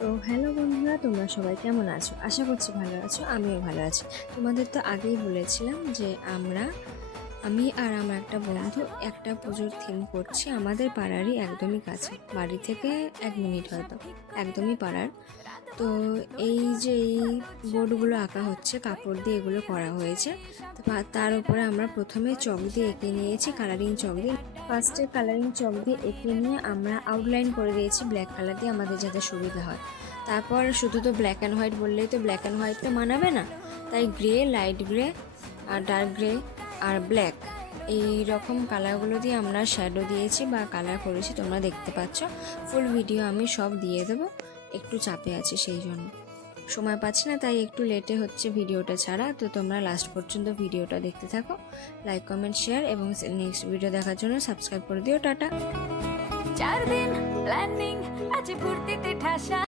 তো হ্যালো বন্ধুরা, তোমরা সবাই কেমন আছো? আশা করছি ভালো আছো, আমিও ভালো আছি। তোমাদের তো আগেই বলেছিলাম যে আমি আর আমার একটা বন্ধু একটা পুজোর থিম করছি আমাদের পাড়ারই একদমই কাছে, বাড়ি থেকে 1 মিনিট হয়তো, একদমই পাড়ার। তো এই বোর্ডগুলো আঁকা হচ্ছে, কাপড় দিয়ে এগুলো করা হয়েছে। তো তার উপরে আমরা প্রথমে চক দিয়ে এঁকে নিয়েছি, কালারিং চক দিয়ে। ফার্স্টে কালারিং চক দিয়ে এঁকে নিয়ে আমরা আউটলাইন করে দিয়েছি ব্ল্যাক কালার দিয়ে, আমাদের যাতে সুবিধা হয়। তারপর শুধু তো ব্ল্যাক অ্যান্ড হোয়াইট বললেই তো ব্ল্যাক অ্যান্ড হোয়াইট তো মানাবে না, তাই গ্রে, লাইট গ্রে আর ডার্ক গ্রে আর ব্ল্যাক, এই রকম কালারগুলো দিয়ে আমরা শ্যাডো দিয়েছি বা কালার করেছি, তোমরা দেখতে পাচ্ছ। ফুল ভিডিও আমি সব দিয়ে দেবো, একটু চাপে আছে সেই জন্য সময় পাচ্ছি না, তাই একটু লেটে হচ্ছে ভিডিওটা ছাড়া। তো তোমরা লাস্ট পর্যন্ত ভিডিওটা দেখতে থাকো, লাইক কমেন্ট শেয়ার এবং নেক্সট ভিডিও দেখার জন্য সাবস্ক্রাইব করে দিও। টাটা। 4 দিন প্ল্যানিং আছে ফুর্তিতে ঠাসা।